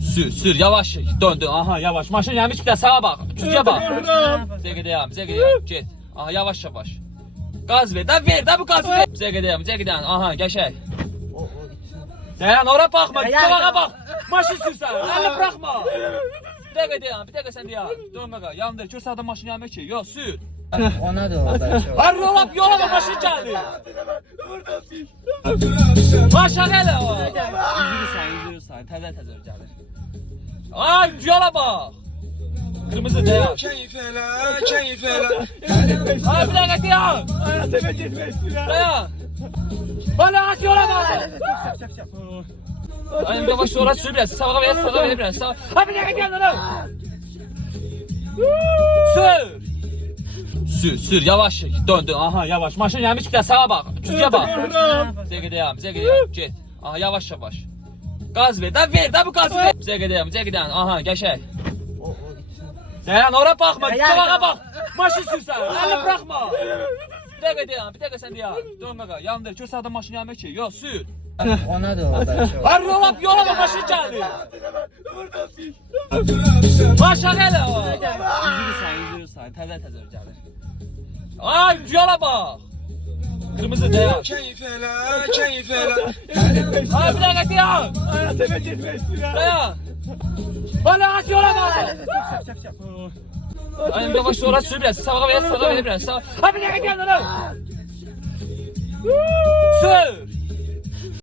Sür yavaş dön. Aha yavaş. Maşın gelmiş bir de sağa bak. Düzce bak. Bize gideyim. Get. Aha yavaş. Gaz ver de bu gazı ver. Bize gideyim. Aha geçey. Dayan oraya bakma. Duvara bak. Maşın sürsen. Elini bırakma. Bir dakika sen de ya. Dön bakalım. Yandır. Gör sağda maşın gelmek ki. Yok sür. Ona da orada çok. Har yola bak maşın geldi. Aşağı hele o. Yüzürü say. Təzə gelir. Ay yola bak. Kırmızı dayan. Keyif elə. Ay bir dakika dayan. Dayan. Bana at yola bak. Ay yavaş sonra sür biraz. Sağa ver biraz. Ay bir dakika dayan lan. Sür yavaş dön. Aha yavaş. Maşın gelmiş bir de sağa bak. Düzce bak. Bize gideyim. Get. Aha yavaş. Gaz ver de bu gazı ver. Bize gideyim. Aha geçey. Dayan oraya bakma. Duvara bak. Maşın sürsen. Elini bırakma. Bir dakika sen de ya. Dön bakalım. Yandır. Gör sağda maşın gelmek ki. Yok sür. Ona da orada çok. Har yola bak maşın geldi. Aşağı hele o. Yüzürü say. Təzə gelir. Ay yola bak. Kırmızı dayan. Keyif elə. Ay bir dakika dayan. Dayan. Bana at yola bak. Ay yavaş sonra sür biraz. Sağa ver biraz. Ay bir dakika dayan lan. Sür.